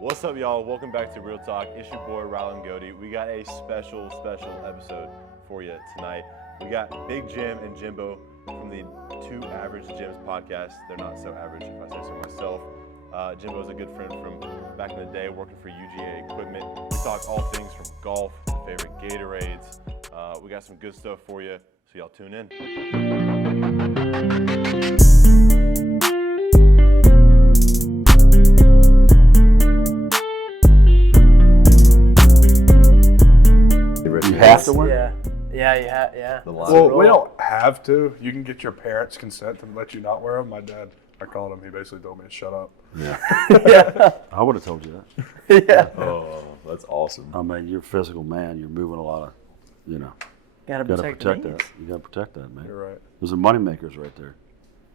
What's up, y'all? Welcome back to Real Talk. It's your boy, Ryland and Tate. We got a special episode for you tonight. We got Big Jim and Jimbo from the Two Average Jims podcast. They're not so average, if I say so myself. Jimbo's a good friend from back in the day, working for UGA Equipment. We talk all things from golf to favorite Gatorades. We got some good stuff for you, so y'all tune in. You have to work? Yeah, you have, yeah. Well, we don't have to. You can get your parents' consent to let you not wear them. My dad, I called him. He basically told me to shut up. Yeah. Yeah. I would have told you that. Yeah. Oh, that's awesome. I mean, you're a physical man. You're moving a lot of, Gotta protect that. the knees. You got to protect that, man. You're right. Those are money makers right there.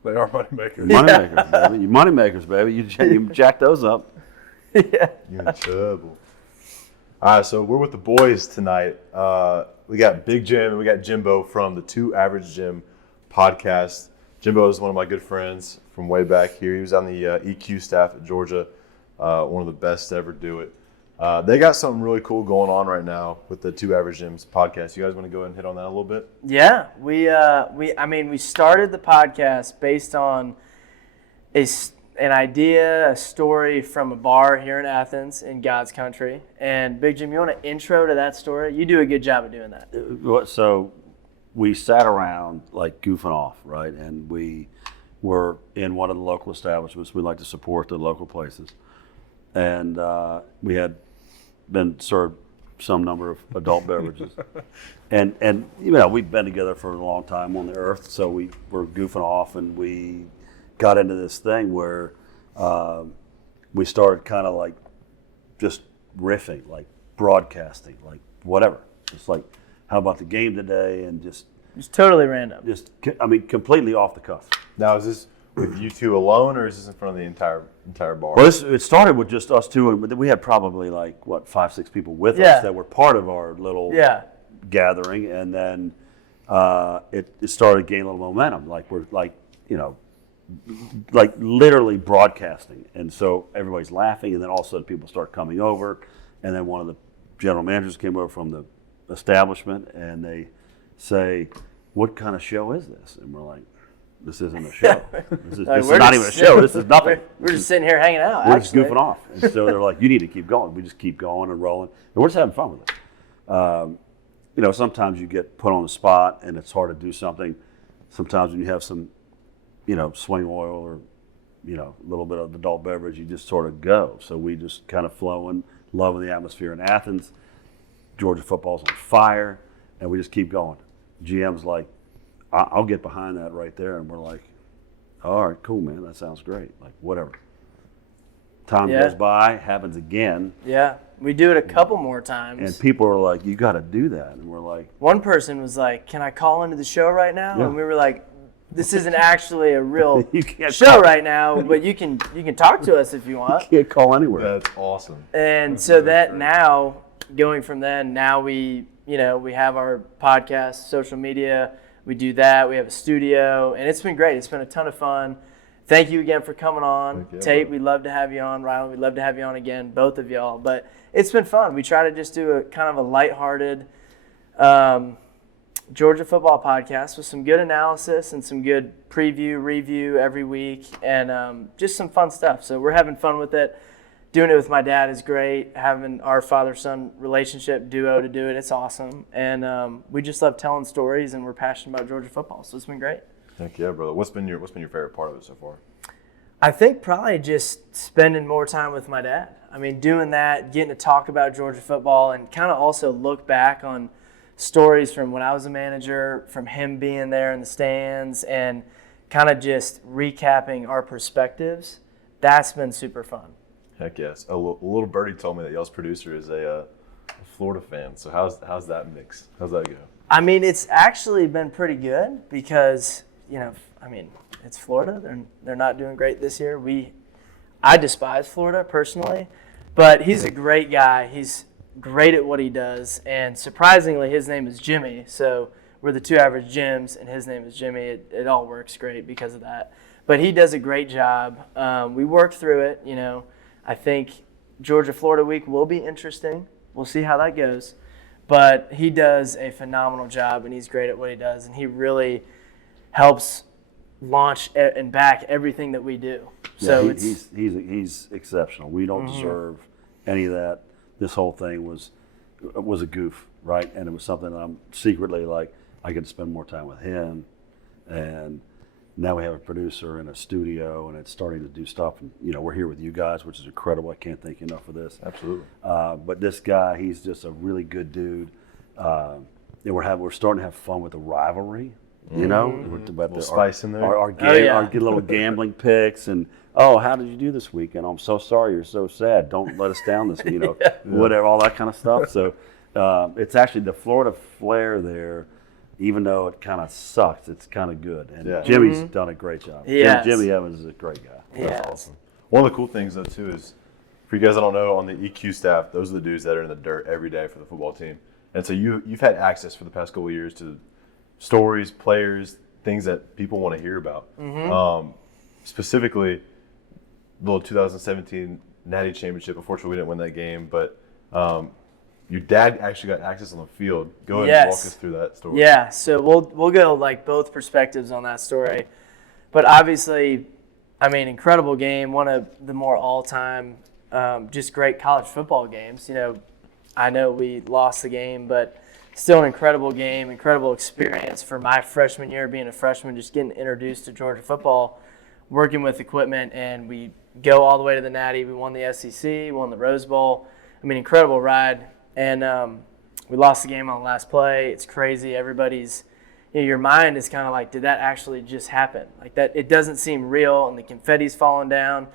They are money makers. Money makers, baby. You money makers, baby. You jack those up. Yeah. You're in trouble. All right, so we're with the boys tonight. We got Big Jim and we got Jimbo from the Two Average Jim podcast. Jimbo is one of my good friends from way back here. He was on the EQ staff at Georgia, one of the best to ever do it. They got something really cool going on right now with the Two Average Jims podcast. You guys want to go ahead and hit on that a little bit? Yeah, we started the podcast based on an idea, a story from a bar here in Athens in God's country. And Big Jim, you want an intro to that story? You do a good job of doing that. So we sat around like goofing off, right? And we were in one of the local establishments. We like to support the local places. And we had been served some number of adult beverages. And we've been together for a long time on the earth, so we were goofing off, and we got into this thing where we started kind of like just riffing, like broadcasting, like whatever. It's like, how about the game today? And just totally random. Completely off the cuff. Now, is this with you two alone, or is this in front of the entire bar? Well, it started with just us two, but we had probably 5-6 people with us that were part of our little gathering, and then it started gaining a little momentum. We're literally broadcasting, and so everybody's laughing, and then all of a sudden people start coming over, and then one of the general managers came over from the establishment, and they say, "What kind of show is this?" And we're like, "This isn't a show. This is not even a show. This is nothing. We're just sitting here hanging out. We're just goofing off." And so they're like, "You need to keep going." We just keep going and rolling, and we're just having fun with it. Sometimes you get put on the spot, and it's hard to do something. Sometimes when you have some swing oil or, a little bit of adult beverage, you just sort of go. So we just kind of flowing, loving the atmosphere in Athens. Georgia football's on fire, and we just keep going. GM's like, I'll get behind that right there. And we're like, all right, cool, man. That sounds great. Whatever. Time goes by, happens again. Yeah, we do it a couple more times. And people are like, you got to do that. And we're like. One person was like, can I call into the show right now? Yeah. And we were like, this isn't actually a real show right now, but you can talk to us if you want. You can't call anywhere. That's awesome. And so that now, going from then, now we have our podcast, social media. We do that. We have a studio, and it's been great. It's been a ton of fun. Thank you again for coming on. Tate, we'd love to have you on. Ryland, we'd love to have you on again, both of y'all. But it's been fun. We try to just do a kind of a lighthearted Georgia football podcast with some good analysis and some good review every week, and just some fun stuff. So we're having fun with it. Doing it with my dad is great. Having our father-son relationship duo to do it, it's awesome. And we just love telling stories, and we're passionate about Georgia football, so it's been great. Heck yeah, brother. What's been your favorite part of it so far? I think probably just spending more time with my dad. I mean, doing that, getting to talk about Georgia football, and kind of also look back on stories from when I was a manager, from him being there in the stands, and kind of just recapping our perspectives. That's been super fun. Heck yes. A little birdie told me that y'all's producer is a Florida fan. So how's that mix? How's that go? I mean, it's actually been pretty good because, it's Florida. They're not doing great this year. I despise Florida personally, but he's a great guy. He's great at what he does, and surprisingly, his name is Jimmy. So we're the Two Average Jims, and his name is Jimmy. It all works great because of that. But he does a great job. We work through it. I think Georgia-Florida week will be interesting. We'll see how that goes. But he does a phenomenal job, and he's great at what he does, and he really helps launch and back everything that we do. So he's exceptional. We don't deserve any of that. This whole thing was a goof, right? And it was something I'm secretly like, I could spend more time with him. And now we have a producer and a studio, and it's starting to do stuff. And, we're here with you guys, which is incredible. I can't thank you enough for this. Absolutely. But this guy, he's just a really good dude. And we're starting to have fun with the rivalry. We're about the spice in there. Our little gambling picks, and how did you do this weekend? I'm so sorry, you're so sad. Don't let us down this week. Whatever, all that kind of stuff. So it's actually the Florida flair there. Even though it kind of sucks, it's kind of good. And Jimmy's done a great job. Jimmy Evans is a great guy. That's awesome. One of the cool things, though, too, is for you guys that don't know, on the EQ staff, those are the dudes that are in the dirt every day for the football team. And so you've had access for the past couple of years to stories, players, things that people want to hear about. Specifically, the little 2017 Natty Championship. Unfortunately, we didn't win that game, but your dad actually got access on the field. Go ahead and walk us through that story. Yeah, so we'll go like both perspectives on that story. But obviously, incredible game, one of the more all-time just great college football games. I know we lost the game, but still an incredible game, incredible experience for my freshman year, being a freshman, just getting introduced to Georgia football, working with equipment, and we go all the way to the Natty. We won the SEC, won the Rose Bowl. Incredible ride. And we lost the game on the last play. It's crazy. Everybody's, your mind is kind of like, did that actually just happen? Like that, it doesn't seem real, and the confetti's falling down.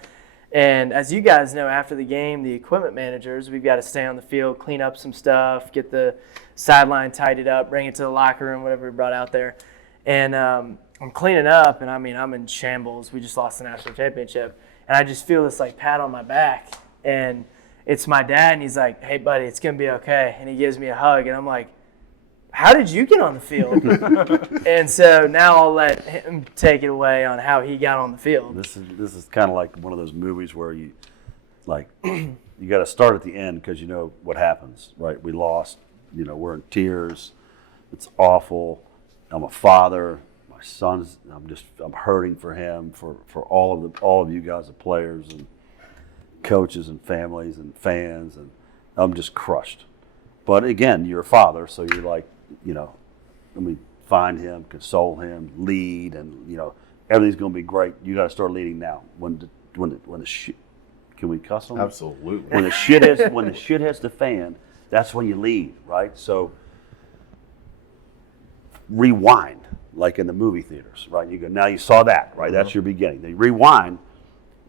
And as you guys know, after the game, the equipment managers, we've got to stay on the field, clean up some stuff, get the sideline tidied up, bring it to the locker room, whatever we brought out there. And I'm cleaning up, and I'm in shambles. We just lost the national championship. And I just feel this like pat on my back, and it's my dad, and he's like, "Hey, buddy, it's going to be okay." And he gives me a hug, and I'm like, how did you get on the field? And so now I'll let him take it away on how he got on the field. This is kind of like one of those movies where you got to start at the end because you know what happens, right? We lost, we're in tears. It's awful. I'm a father. My son's, I'm hurting for him, for all of you guys, the players and coaches and families and fans, and I'm just crushed. But again, you're a father, so you're like, find him, console him, lead, and everything's going to be great. You got to start leading now. When the shit, can we cuss on? Absolutely. When the shit hits the fan, that's when you lead, right? So rewind, like in the movie theaters, right? You go, now you saw that, right? That's your beginning. Then you rewind.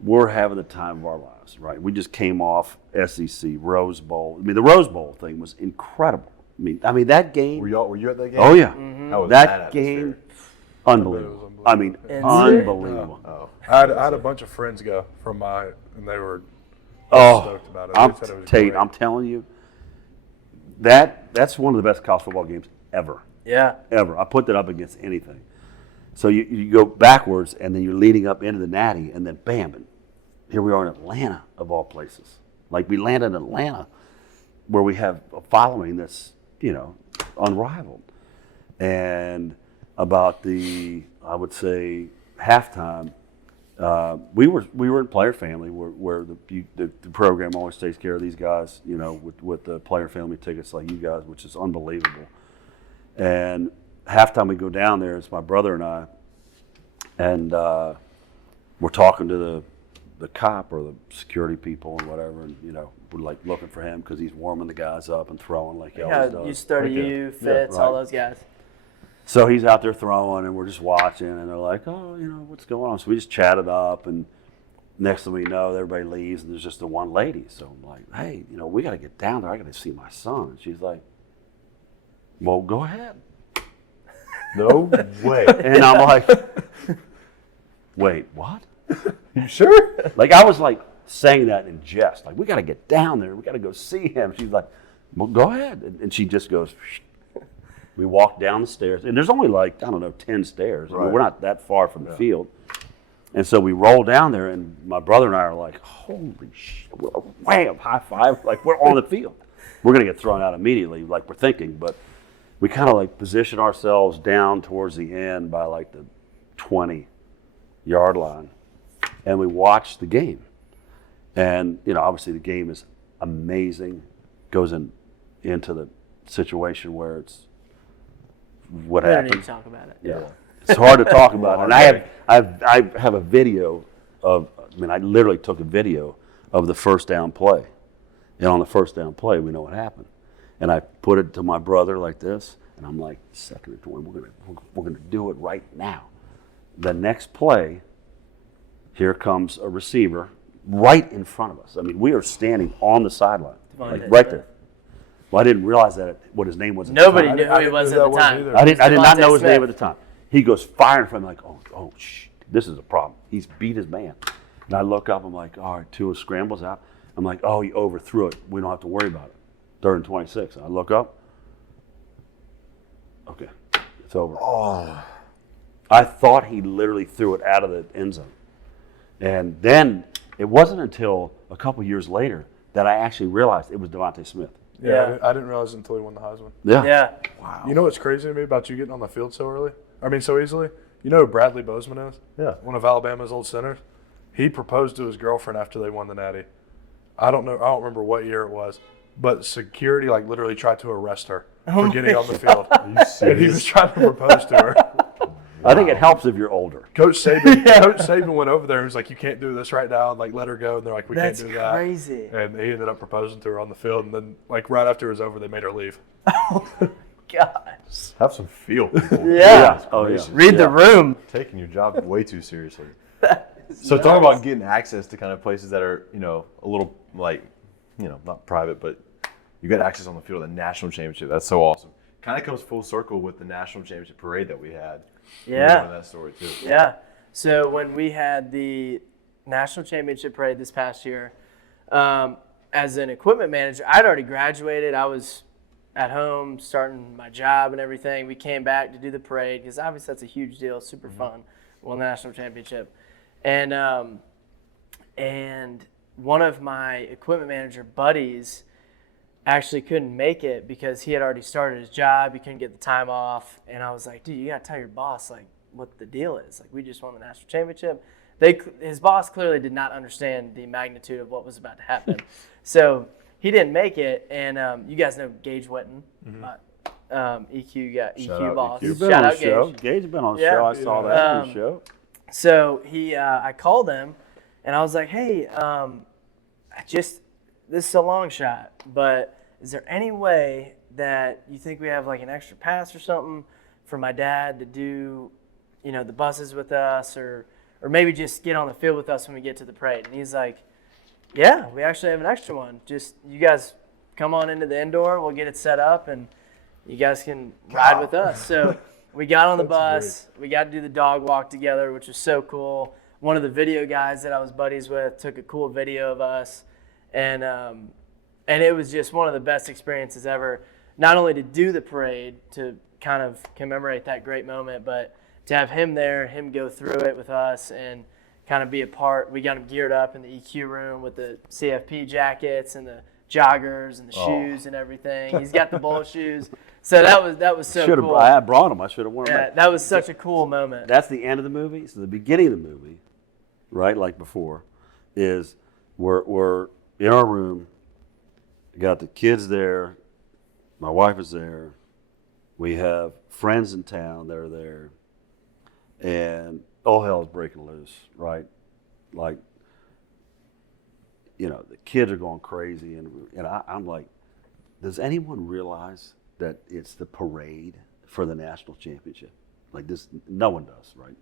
We're having the time of our lives, right? We just came off SEC, Rose Bowl. The Rose Bowl thing was incredible. That game. Were you at that game? Oh, yeah. Mm-hmm. How was that game, unbelievable. Unbelievable. Oh. I had a bunch of friends go and they were stoked about it. They said it was Tate, great. I'm telling you, that's one of the best college football games ever. Yeah. Ever. I put that up against anything. So you go backwards, and then you're leading up into the Natty, and then bam, and here we are in Atlanta, of all places. Like, we landed in Atlanta, where we have a following that's, unrivaled. And about I would say, halftime, we were in Player Family, where the program always takes care of these guys, with the Player Family tickets like you guys, which is unbelievable. And halftime we go down there, it's my brother and I, and we're talking to the cop or the security people and whatever, and we're like looking for him because he's warming the guys up and throwing like he always does. You study you, Fitz, all those guys. So he's out there throwing, and we're just watching, and they're like, "Oh, what's going on?" So we just chatted up, and next thing we know, everybody leaves, and there's just the one lady. So I'm like, "Hey, we got to get down there. I got to see my son." And she's like, "Well, go ahead." No way. And I'm like, wait, what? You sure? Like, I was like saying that in jest. Like, we got to get down there. We got to go see him. She's like, well, go ahead. And she just goes, we walk down the stairs. And there's only 10 stairs. Right. We're not that far from the field. And so we roll down there, and my brother and I are like, holy shit, wham, high five, like we're on the field. We're going to get thrown out immediately, like we're thinking, but we kind of like position ourselves down towards the end by like the 20-yard line, and we watch the game. And, obviously the game is amazing, goes into the situation where it's what We don't happened. need to talk about it. Yeah. It's hard to talk about. And I have a video I literally took a video of the first down play. And on the first down play, we know what happened. And I put it to my brother like this, and I'm like, 2nd and 20, we're gonna do it right now. The next play, here comes a receiver right in front of us. I mean, we are standing on the sideline, like right there. Well, I didn't realize what his name was. Nobody knew who he was at the time. I did not know his Smith. name at the time. He goes firing from like, oh, shh, this is a problem. He's beat his man. And I look up, I'm like, all right, Tua scrambles out. I'm like, oh, he overthrew it. We don't have to worry about it. 3rd and 26. And I look up. Okay, it's over. Oh. I thought he literally threw it out of the end zone. And then it wasn't until a couple years later that I actually realized it was Devontae Smith. Yeah, I didn't realize it until he won the Heisman. Yeah. Wow. You know what's crazy to me about you getting on the field so early? So easily? You know who Bradley Bozeman is? Yeah. One of Alabama's old centers. He proposed to his girlfriend after they won the Natty. I don't remember what year it was, but security literally tried to arrest her for getting on the field. Are you And serious? he was trying to propose to her. I think it helps if you're older. Coach Saban went over there and was like, you can't do this right now, and let her go. And they're like, we That's can't do that. crazy. And he ended up proposing to her on the field, and then right after it was over, they made her leave. Gosh. Have some feel, people. Yeah. Oh, yeah. Read the room. Taking your job way too seriously. So talk about getting access to kind of places that are, a little not private, but you got access on the field of the national championship. That's so awesome. Kind of comes full circle with the national championship parade that we had. Yeah. Knowing that story too. Yeah. So when we had the national championship parade this past year, as an equipment manager, I'd already graduated. I was at home starting my job and everything. We came back to do the parade because obviously that's a huge deal, super fun. Won the national championship. And one of my equipment manager buddies actually couldn't make it because he had already started his job. He couldn't get the time off. And I was like, dude, you got to tell your boss, what the deal is. We just won the national championship. His boss clearly did not understand the magnitude of what was about to happen. So he didn't make it. And you guys know Gage Wetton, EQ boss. You've been Shout on out the show. Gage. Gage's been on the Yeah. show. I saw that on the show. So I called him, and I was like, hey, this is a long shot, but is there any way that you think we have an extra pass or something for my dad to do, the buses with us, or maybe just get on the field with us when we get to the parade? And he's like, yeah, we actually have an extra one. Just you guys come on into the indoor, we'll get it set up, and you guys can ride with us. So we got on the bus. We got to do the dog walk together, which was so cool. One of the video guys that I was buddies with took a cool video of us, and it was just one of the best experiences ever. Not only to do the parade to kind of commemorate that great moment, but to have him there, him go through it with us, and kind of be a part. We got him geared up in the EQ room with the CFP jackets and the joggers and the shoes and everything. He's got the bowl shoes. So that was so cool. I brought him. I should have worn them. Yeah, that was such a cool moment. That's the end of the movie. So the beginning of the movie, right, like before, is we're in our room. We got the kids there. My wife is there. We have friends in town that are there. And all hell's breaking loose, right? The kids are going crazy. And I'm like, does anyone realize that it's the parade for the national championship? This, no one does, right?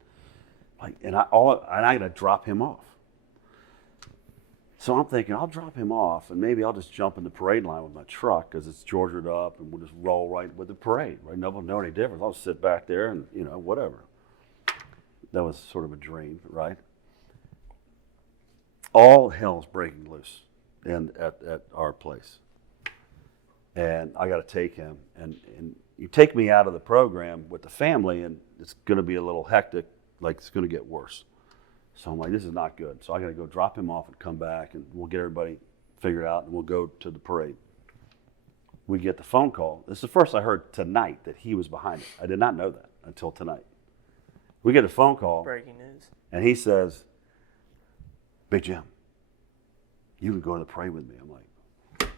And I got to drop him off. So I'm thinking I'll drop him off, and maybe I'll just jump in the parade line with my truck because it's Georgia'd up, and we'll just roll right with the parade, right? No one will know any difference. I'll just sit back there and whatever. That was sort of a dream, right? All hell's breaking loose at our place. And I got to take him. And you take me out of the program with the family, and it's going to be a little hectic, it's going to get worse. So I'm like, this is not good. So I got to go drop him off and come back, and we'll get everybody figured out, and we'll go to the parade. We get the phone call. This is the first I heard tonight that he was behind it. I did not know that until tonight. We get a phone call. Breaking news. And he says, Big Jim, you can go to the parade with me. I'm like,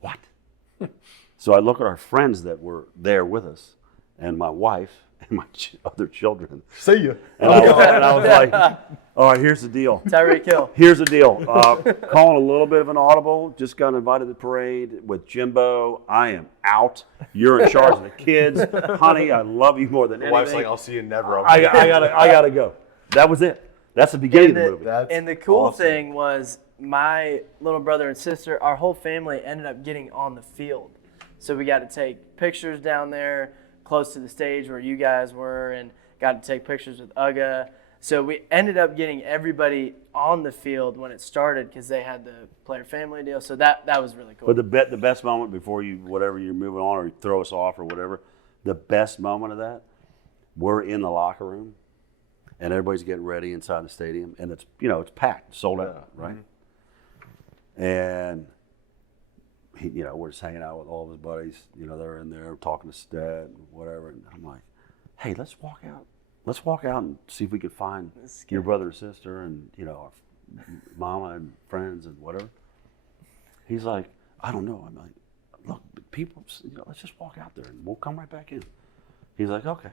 what? So I look at our friends that were there with us, and my wife and my other children. See you. And I was like, all right, here's the deal. Tyreek Hill. Here's the deal. Calling a little bit of an audible. Just got invited to the parade with Jimbo. I am out. You're in charge of the kids. Honey, I love you more than The anything. wife's like, I'll see you never. I gotta go. That was it. That's the beginning of the movie. And the cool awesome. thing was my little brother and sister, our whole family ended up getting on the field. So we got to take pictures down there close to the stage where you guys were, and got to take pictures with Uga. So we ended up getting everybody on the field when it started because they had the player family deal. So that was really cool. But the best moment before you, whatever you're moving on or you throw us off or whatever, the best moment of that, we're in the locker room and everybody's getting ready inside the stadium, and it's packed, sold out, right? Mm-hmm. And he, we're just hanging out with all of his buddies. They're in there talking to Stead and whatever. And I'm like, hey, let's walk out. Let's walk out and see if we can find your brother or sister and, our mama and friends and whatever. He's like, I don't know. I'm like, look, people, let's just walk out there and we'll come right back in. He's like, okay.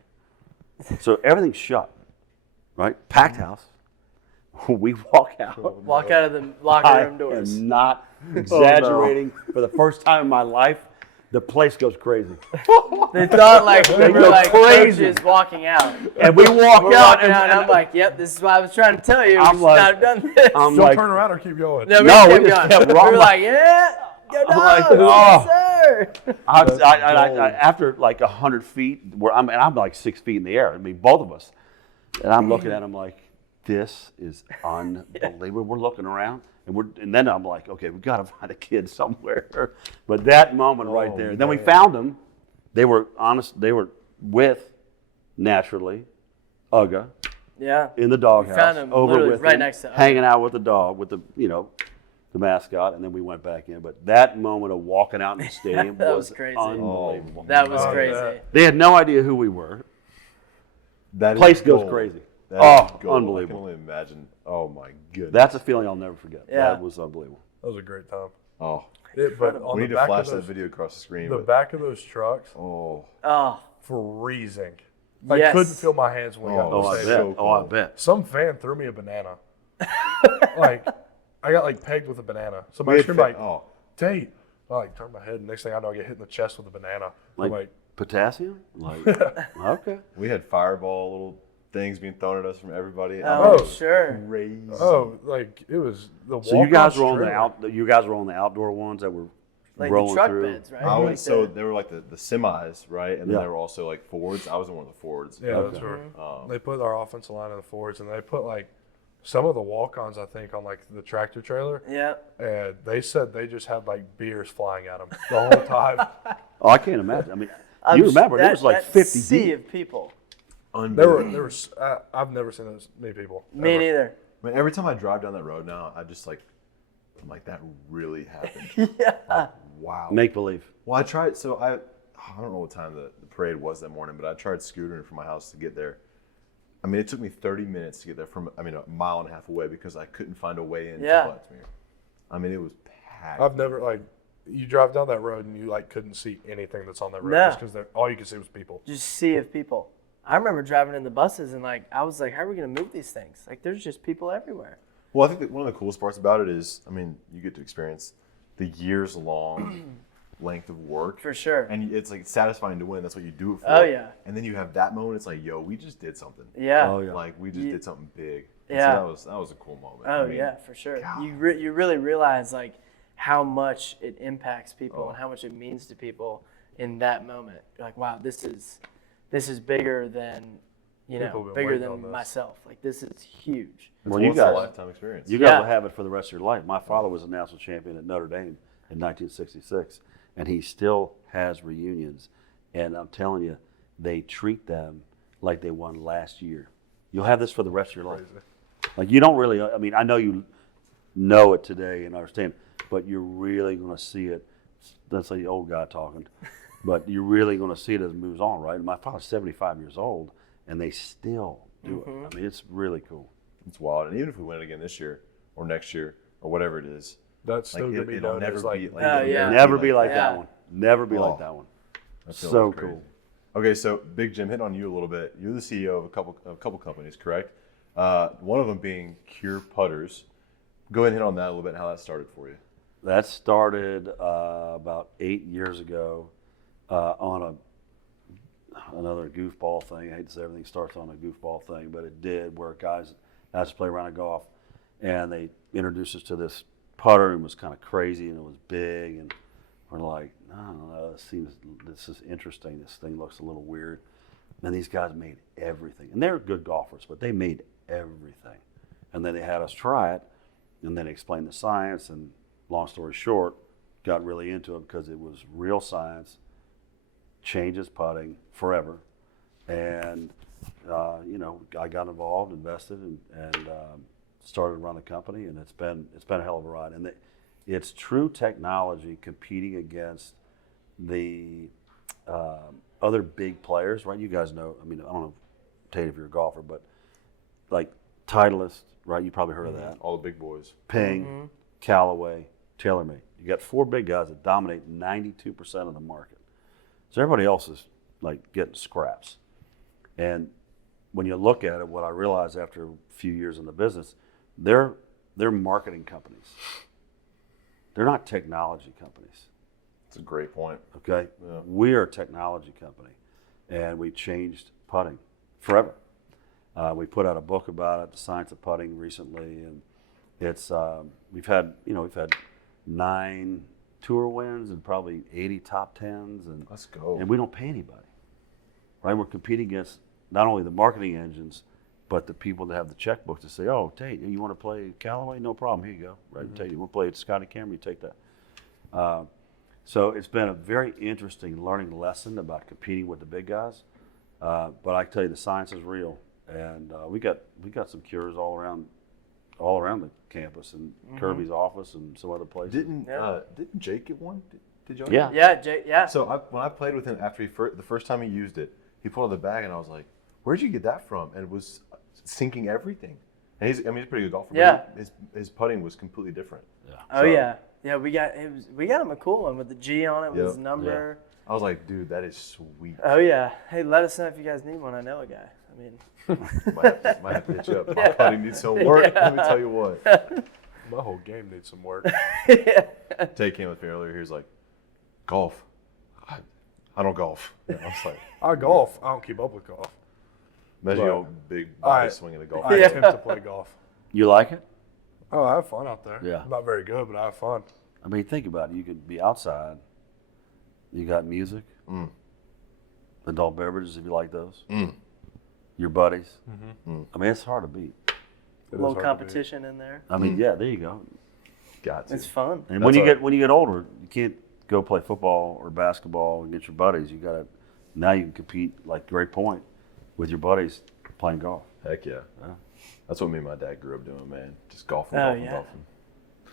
So everything's shut, right? Packed house. We walk out. Walk out of the locker room doors. I am not exaggerating. For the first time in my life, the place goes crazy. They thought we were like crazy. coaches walking out. And we walk We're out, walking out, and I'm like, yep, this is what I was trying to tell you. I'm We should like- not have done this. I'm Still like, turn around or keep going? No, we No, we kept just going. kept We rolling. were like, yeah, go dogs, like, yes, sir. I after like 100 feet, I'm like 6 feet in the air. I mean, both of us. And I'm looking at him like, this is unbelievable. We're looking around, and then I'm like, okay, we got to find a kid somewhere. But that moment right there. Then we found them. They were honest. They were with, naturally, Uga Yeah. in the doghouse. found him over literally with right him, next to Uga. hanging out with the dog, with the mascot, and then we went back in. But that moment of walking out in the stadium That was was crazy. unbelievable. That was Oh, crazy. yeah. They had no idea who we were. That Place is goes gold. crazy. That Oh, is gold. unbelievable. I can only imagine. Oh my goodness. That's a feeling I'll never forget. Yeah. That was unbelievable. That was a great time. Oh, But on we the need to back flash of that those, video across the screen. the but- back of those trucks, Oh, Oh, freezing. I yes. couldn't feel my hands when we got Oh, to I the bet. stadium. so Oh, I cool. bet. Some fan threw me a banana. I got pegged with a banana. we Somebody had screamed oh, Tate. I turn my head, and next thing I know, I get hit in the chest with a banana. I'm like, Potassium? Like, okay. we had fireball little things being thrown at us from everybody. oh, Oh. sure. Crazy. it was the So you guys were walk-on on You guys were on the outdoor ones that were Like rolling the truck through. beds, right? I Like was, so the- they were like the semis, right? And then Yeah. they were also like Fords. I was in one of the Fords. Yeah, Okay. that's where Um, they put our offensive line in the Fords, and they put some of the walk-ons, I think, on the tractor trailer. yeah. And they said they just had beers flying at them the whole time. Oh, I can't imagine. I mean, I'm you s- remember, there that- was like that 50 sea deep. of people. unbelievable. I've never seen those many people. Me ever. neither. I mean, every time I drive down that road now, I'm like, that really happened. Yeah. Wow. Make believe. Well, I tried. So I don't know what time the parade was that morning, but I tried scootering from my house to get there. I mean, it took me 30 minutes to get there from, a mile and a half away because I couldn't find a way in Yeah. to Plattsmere. I mean, it was packed. I've never you drive down that road and you couldn't see anything that's on that road No. just because all you could see was people. Just sea of people. I remember driving in the buses and I was like, how are we going to move these things? There's just people everywhere. Well, I think that one of the coolest parts about it is, you get to experience the years-long length of work. For sure. And it's satisfying to win. That's what you do it for. Oh, yeah. And then you have that moment. It's like, yo, we just did something. Yeah. Oh, yeah. We just did something big. And Yeah. So that was a cool moment. Oh, yeah, for sure. God. You really realize how much it impacts people Oh. and how much it means to people in that moment. You're like, wow, this is bigger than, People have been bigger waiting on than this. myself. This is huge. Well, It's you once in a guys, lifetime experience. you guys Yeah. will have it for the rest of your life. My father was a national champion at Notre Dame in 1966, and he still has reunions. And I'm telling you, they treat them like they won last year. You'll have this for the rest of your life. Crazy. Like you don't really. I mean, I know you know it today and understand, but you're really going to see it. That's the old guy talking, but you're really going to see it as it moves on, right? My father's 75 years old, and they still do it. I mean, it's really cool. It's wild. And even if we win it again this year or next year or whatever it is, That's still going to be it'll known never as be like, like Oh, yeah. Never be like Yeah. that one. Never be Oh. like that one. That feels So crazy. cool. Okay, so Big Jim, hit on you a little bit. You're the CEO of a couple companies, correct? One of them being Cure Putters. Go ahead and hit on that a little bit and how that started for you. That started about 8 years ago on another goofball thing. I hate to say everything starts on a goofball thing, but it did, where guys asked to play around of golf, and they introduced us to this putter, and it was kind of crazy, and it was big, and we're like, no, this is interesting. This thing looks a little weird. And these guys made everything, and they're good golfers, but they made everything. And then they had us try it, and then explained the science, and long story short, got really into it because it was real science, changes putting forever. And, I got involved, invested, and started to run the company, and it's been a hell of a ride. And it's true technology competing against the other big players, right? You guys know, I mean, I don't know, Tate, if you're a golfer, but like Titleist, right? You probably heard of that. All the big boys. Ping, Callaway, TaylorMade. You got four big guys that dominate 92% of the market. So everybody else is like getting scraps. And when you look at it, what I realized after a few years in the business, they're marketing companies. They're not technology companies. That's a great point. Okay, Yeah. we're a technology company, and we changed putting forever. We put out a book about it, The Science of Putting, recently, and it's we've had 9 tour wins and probably 80 top 10s, and Let's go. and we don't pay anybody, right? We're competing against not only the marketing engines, but the people that have the checkbook to say, oh, Tate, you want to play Callaway? No problem, here you go. Right, Tate, you want to play Scotty Cameron? You take that. So it's been a very interesting learning lesson about competing with the big guys. But I tell you, the science is real, and we got some cures all around the campus, and Kirby's office, and some other places. Didn't Jake get one? Did y'all? Yeah. Yeah, Jay, yeah. So when I played with him after the first time he used it, he pulled out the bag, and I was like, "Where'd you get that from?" And it was sinking everything. And he's a pretty good golfer. Yeah. But his putting was completely different. Oh So- yeah, yeah. We got him a cool one with the G on it with his Yep. number. I was like, "Dude, that is sweet." Oh yeah. Hey, let us know if you guys need one. I know a guy. I mean, might have to hit you up. My putting needs some work. Yeah. Let me tell you what. my whole game needs some work. Tate came with me earlier. He was like, "Golf? I don't golf." And I was like, I golf. I don't keep up with golf. "Imagine But your big body I- swinging a golf." I Yeah. attempt to play golf. You like it? Oh, I have fun out there. Yeah. I'm not very good, but I have fun. I mean, think about it. You could be outside. You got music, adult beverages if you like those, your buddies. I mean, it's hard to beat. It a is little hard to beat. competition in there. I mean, yeah, there you go. Got to. It's fun. And That's when you get older, you can't go play football or basketball against your buddies. You got to now you can compete, like great point, with your buddies playing golf. Heck yeah. Yeah. That's what me and my dad grew up doing, man. Just golfing, Oh, golfing, yeah. golfing.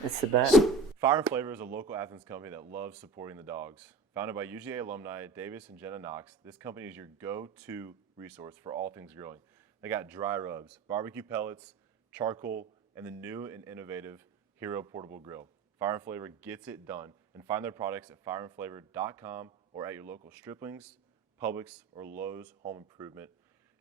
It's the best. Fire and Flavor is a local Athens company that loves supporting the dogs. Founded by UGA alumni Davis and Jenna Knox, this company is your go-to resource for all things grilling. They got dry rubs, barbecue pellets, charcoal, and the new and innovative Hero Portable Grill. Fire and Flavor gets it done, and find their products at fireandflavor.com or at your local Stripling's, Publix, or Lowe's Home Improvement.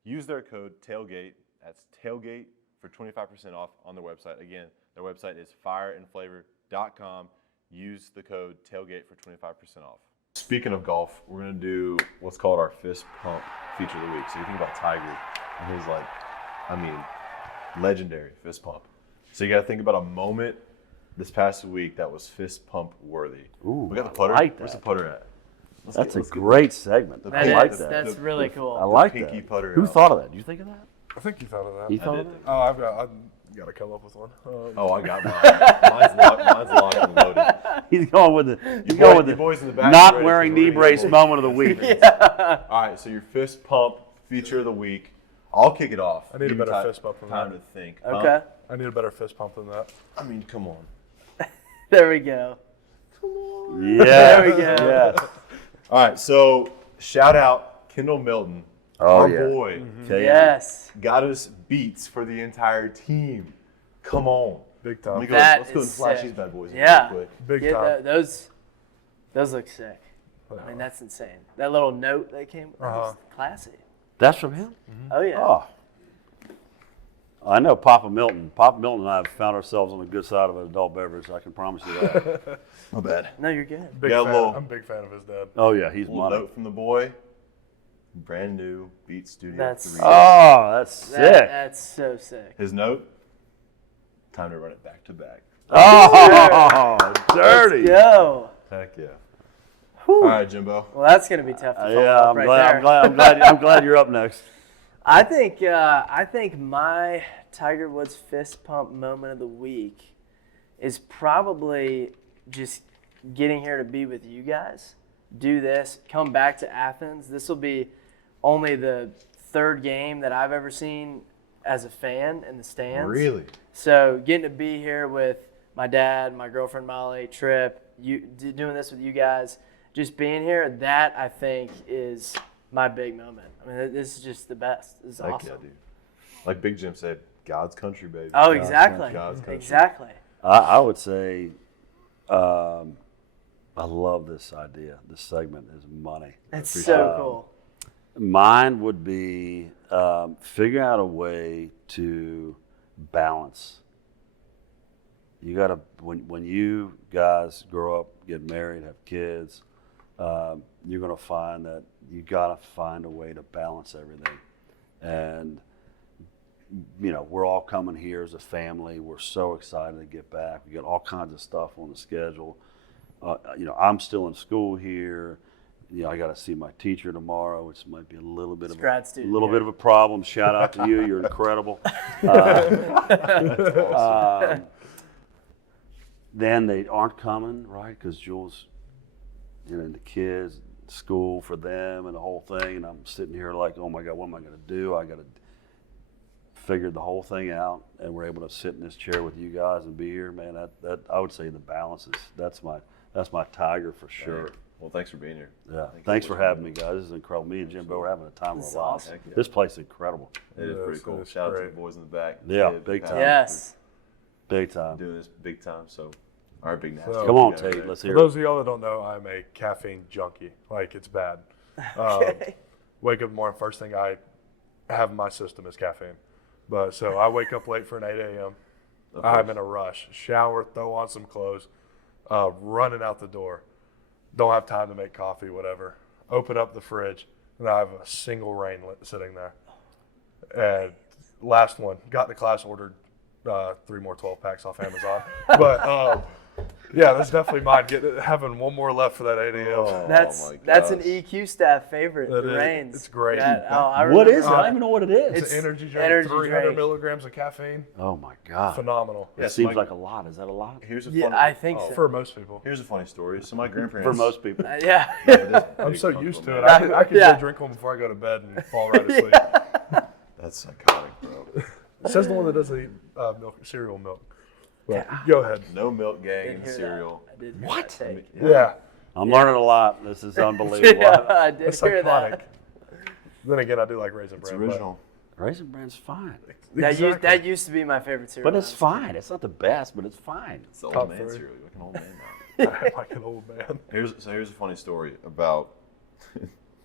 Use their code TAILGATE, that's TAILGATE, for 25% off on their website. Again, their website is fireandflavor.com. Use the code TAILGATE for 25% off. Speaking of golf, we're going to do what's called our fist pump feature of the week. So you think about Tiger and his legendary fist pump. So you got to think about a moment this past week that was fist pump worthy. Ooh, We got the putter. I like Where's the that. putter at? That's a let's get great segment. the I That like is- that. That's really I cool. like pinky that. putter Who out. thought of that? Did you think of that? I think you thought of that. You thought of did. that? Oh, I've got to come up with one. Oh, I got mine. Mine's locked and loaded. He's going with the You boys in the back not ready wearing for knee the brace radio. moment of the week. All right, so your fist pump feature of the week. I'll kick it off. I need a Give you better fist bump than time that. to think. Okay. I need a better fist pump than that. I mean, come on. There we go. Yeah. There we go. Yeah. All right, so shout out Kendall Milton, Oh, our yeah. boy. Okay. Yes. Got us beats for the entire team. Come on. Big Let me time. go. That Let's go and is flash sick. these bad boys in Yeah. real quick. Big Yeah, time. those look sick. I mean, that's insane. That little note that came, that was classy. That's from him? Oh, yeah. Oh. I know Papa Milton. Papa Milton and I have found ourselves on the good side of an adult beverage. I can promise you that. My bad. No, you're good. Big Yeah, fan. little- I'm a big fan of his dad. Oh, yeah. He's Little money. note from the boy. Brand new Beat Studio That's- 3. Oh, that's sick. That's so sick. His note. Time to run it back to back. Oh, dirty. Let's go. Heck yeah. All right, Jimbo. Well, that's gonna be tough to follow Yeah, up I'm right glad. there. I'm glad you're up next. I think my Tiger Woods fist pump moment of the week is probably just getting here to be with you guys. Do this, come back to Athens. This will be only the third game that I've ever seen as a fan in the stands. Really? So getting to be here with my dad, my girlfriend Molly, Tripp, doing this with you guys, just being here, that I think is my big moment. I mean, this is just the best. This is Heck awesome. yeah, dude. Like Big Jim said, God's country, baby. Oh, exactly. God's country. Exactly. I would say, I love this idea. This segment is money. It's appreciate so it. cool. Mine would be figure out a way to balance. You gotta when you guys grow up, get married, have kids, you're gonna find that you gotta find a way to balance everything. And you know, we're all coming here as a family. We're so excited to get back. We got all kinds of stuff on the schedule. You know, I'm still in school here. You know, I got to see my teacher tomorrow, which might be a little bit Grad student, little yeah. bit of a problem. Shout out to you. You're incredible. Then they aren't coming, right? Because Jules, you know, and the kids, school for them and the whole thing. And I'm sitting here like, oh my God, what am I going to do? I got to figure the whole thing out. And we're able to sit in this chair with you guys and be here, man. That I would say the balance is, that's my tiger for sure. Well, thanks for being here. Yeah. Thank Thanks you. for having me, guys. This is incredible. Me and Jimbo are having a time of This is our lives. awesome. Heck yeah. This place is incredible. It is Yes, pretty cool. it's Shout out to great. the boys in the back. Yeah, Ted, big Pat, time. Yes. Big time. Doing this big time. So, all right, big nasty. So- Come on, You got it Tate. there. Let's For hear those it. of y'all that don't know, I'm a caffeine junkie. Like, it's bad. Okay. Wake up in the morning, first thing I have in my system is caffeine. But so I wake up late for an 8 a.m. Of I'm course. in a rush. Shower, throw on some clothes, running out the door. Don't have time to make coffee, whatever. Open up the fridge, and I have a single rain sitting there. And last one, got to class, ordered 3 more 12 packs off Amazon. But yeah, that's definitely mine. Having one more left for that 8 a.m. Oh, That's my that's an gosh. EQ staff favorite. It The is. Reigns. It's great. I What remember is it? I don't even know what it is. It's It's an energy drink, energy 300 drink. milligrams of caffeine. Oh my God. Phenomenal. It Yes, seems Mike. like a lot. Is that a lot? Here's a Yeah, funny, I think so. For most people. Here's a funny story. So my grandparents. For most people. Yeah. I'm so used to it. man. I can Yeah. go drink one before I go to bed and fall right asleep. That's psychotic, bro. It says the one that doesn't eat cereal milk. But go ahead. No milk gang Didn't and hear cereal. That. I did hear What? that take. Yeah. I'm learning a lot. This is unbelievable. Yeah, I did It's hear iconic. that. Then again, I do like Raisin It's Bran. original. Raisin Bran's fine. That used to be my favorite cereal. But it's fine. It's not the best, but it's fine. It's the Top old man 3. cereal. You're like an old man now. I'm like an old man. Here's a funny story about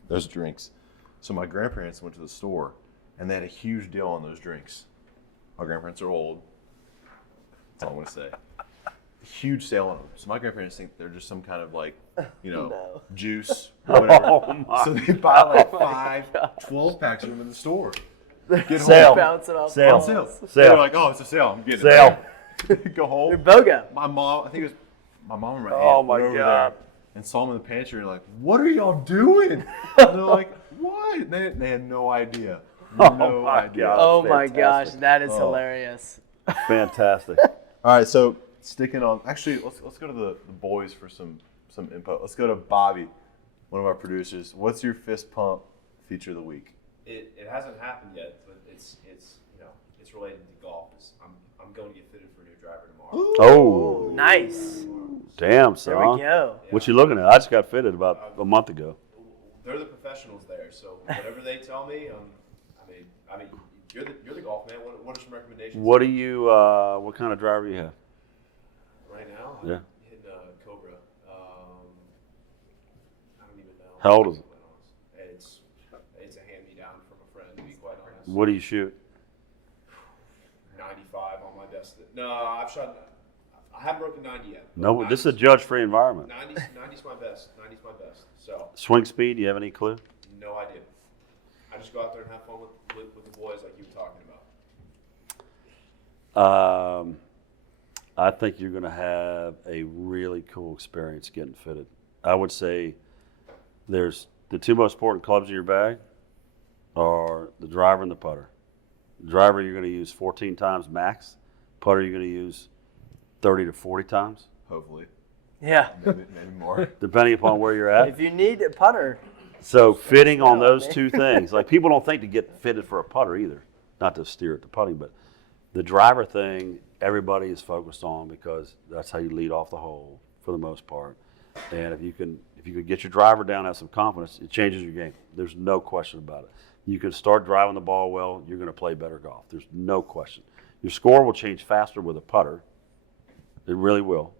those drinks. So my grandparents went to the store, and they had a huge deal on those drinks. My grandparents are old. That's all I'm gonna say. Huge sale on them. So my grandparents think they're just some kind of like, No. juice or whatever. Oh my. So they buy like 12 packs of them in the store. Get Sale. home. Bouncing off Sale. On walls. sale. Sale. They're like, oh, it's a sale. I'm getting Sale. it. Go home. BOGO. My mom, I think it was my mom and my aunt Oh, my went over God. there and saw them in the pantry and like, what are y'all doing? And they're like, what? They had no idea. Oh, No my idea. God. Oh That's my gosh, fantastic. that is Oh. hilarious. Fantastic. All right, so sticking on. Actually, let's go to the boys for some input. Let's go to Bobby, one of our producers. What's your fist pump feature of the week? It hasn't happened yet, but it's related to golf. I'm going to get fitted for a new driver tomorrow. Oh, Nice. damn, son. There we go. What you looking at? I just got fitted about a month ago. They're the professionals there, so whatever they tell me, I mean, you're the golf man. What are some recommendations? What do you? What kind of driver you have? Right now? Yeah. I'm hitting a Cobra. I don't even know. How old is it? It's a hand-me-down from a friend, to be quite honest. What do you shoot? 95 on my best. No, I haven't broken 90 yet. No, this is a judge-free environment. 90's my best. 90's my best. So Swing speed? Do you have any clue? no idea. I just go out there and have fun with the boys like you were talking about. I think you're going to have a really cool experience getting fitted. I would say there's the two most important clubs in your bag are the driver and the putter. The driver you're going to use 14 times max. Putter you're going to use 30 to 40 times, Hopefully, Yeah. maybe more. depending upon where you're at. If you need a putter, So fitting on out, those man. two things, like people don't think to get fitted for a putter either, not to steer at the putting, but the driver thing, everybody is focused on because that's how you lead off the hole for the most part. And if you can get your driver down, have some confidence, it changes your game. There's no question about it. You can start driving the ball well, you're going to play better golf. There's no question. Your score will change faster with a putter. It really will.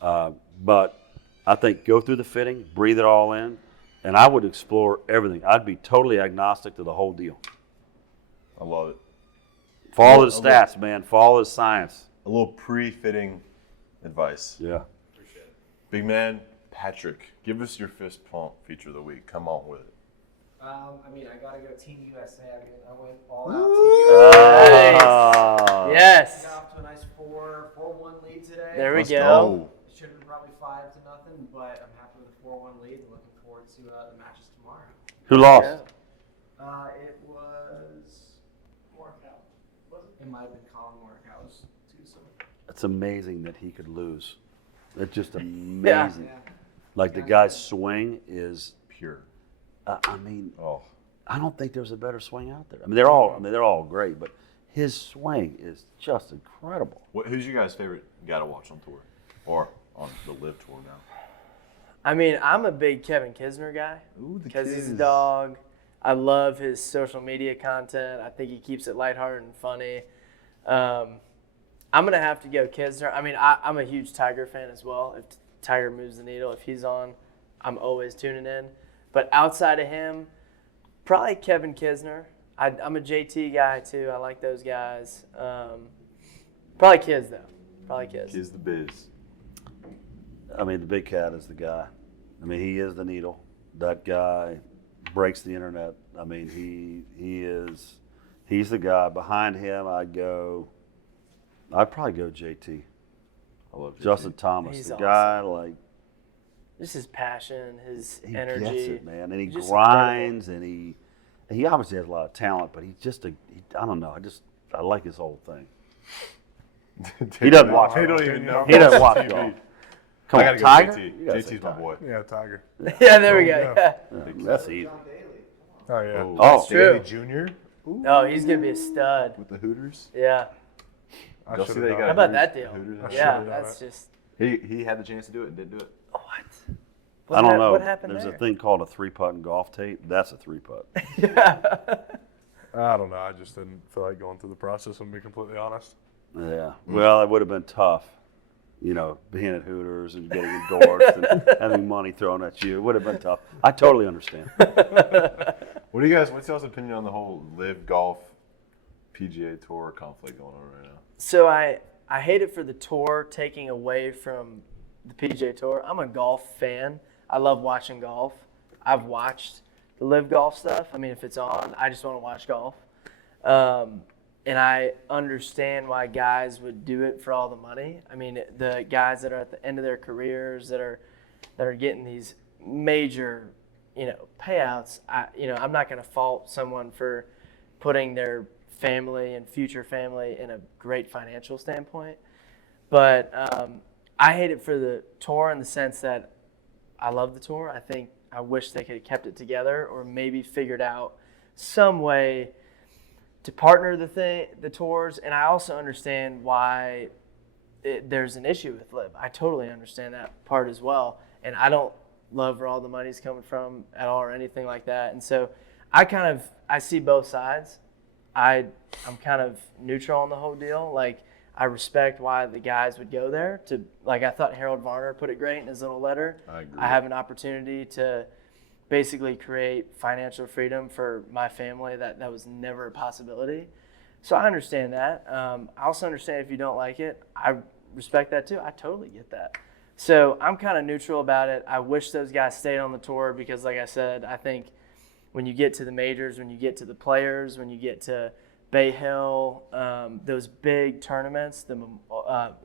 But I think go through the fitting, breathe it all in, and I would explore everything. I'd be totally agnostic to the whole deal. I love it. Follow the stats, man. Follow the science. A little pre-fitting advice. Yeah. Appreciate it. Big man, Patrick, give us your fist pump feature of the week. Come on with it. I gotta go Team USA. I went all out Team USA. Ah. yes. Got off to a nice 4-1 lead today. There we Let's go. It should have been probably 5-0, but I'm happy with the 4-1 lead and looking forward to the matches tomorrow. Who lost? Yeah. It was Morikawa. It might have been Colin Morikawa's too. So It's amazing that he could lose. It's just amazing. yeah. Like the guy's swing is, Pure. I mean, Oh, I don't think there's a better swing out there. I mean, they're all great, but his swing is just incredible. who's your guys' favorite guy to watch on tour, or on the Live Tour now? I mean, I'm a big Kevin Kisner guy Ooh, the because he's a Kiz. dog. I love his social media content. I think he keeps it lighthearted and funny. I'm going to have to go Kisner. I mean, I'm a huge Tiger fan as well. If Tiger moves the needle, if he's on, I'm always tuning in. But outside of him, probably Kevin Kisner. I'm a JT guy too. I like those guys. Probably Kiz though. Probably Kiz. Kiz the Biz. I mean, the big cat is the guy. I mean, he is the needle. That guy breaks the internet. I mean, he's the guy. Behind him, I'd probably go JT. I love JT. Justin Thomas, He's the awesome. guy, like, Just his passion, his he energy. gets it, man. And he Just grinds, and he obviously has a lot of talent, but he's just I don't know. I like his whole thing. He doesn't watch They golf. don't even know. He doesn't watch TV. golf. Come I on, gotta Tiger? go You gotta JT. say JT's my Tiger. boy. Yeah, Tiger. Yeah, there we go. Yeah. Yeah. That's easy. John Daly. Oh yeah. Oh, That's Stanley true. Jr. Ooh, Oh, he's gonna be a stud. with the Hooters. Yeah. I Y'all should've see that he done got How it. about that deal? Hooters. I Yeah, should've done that's it. just He had the chance to do it and didn't do it. what. I don't know. What happened There's there? a thing called a 3-putt in golf tape. That's a 3-putt. Yeah. I don't know. I just didn't feel like going through the process. I'm to be completely honest. Yeah. Well, it would have been tough, being at Hooters and getting endorsed and having money thrown at you. It would have been tough. I totally understand. What's y'all's opinion on the whole Live Golf PGA Tour conflict going on right now? So I hate it for the tour taking away from the PGA Tour. I'm a golf fan. I love watching golf. I've watched the Live Golf stuff. I mean, if it's on, I just want to watch golf. And I understand why guys would do it for all the money. I mean, the guys that are at the end of their careers that are getting these major, payouts. I'm not going to fault someone for putting their family and future family in a great financial standpoint. But I hate it for the tour in the sense that I love the tour. I wish they could have kept it together or maybe figured out some way to partner the tours, and I also understand why there's an issue with LIV. I totally understand that part as well, and I don't love where all the money's coming from at all or anything like that. And so I see both sides. I'm kind of neutral on the whole deal. Like, I respect why the guys would go there to, like, I thought Harold Varner put it great in his little letter. I agree. I have an opportunity to basically create financial freedom for my family that was never a possibility. So I understand that. I also understand if you don't like it. I respect that too. I totally get that. So I'm kind of neutral about it. I wish those guys stayed on the tour because, like I said, I think when you get to the majors, when you get to the players, when you get to Bay Hill, those big tournaments, the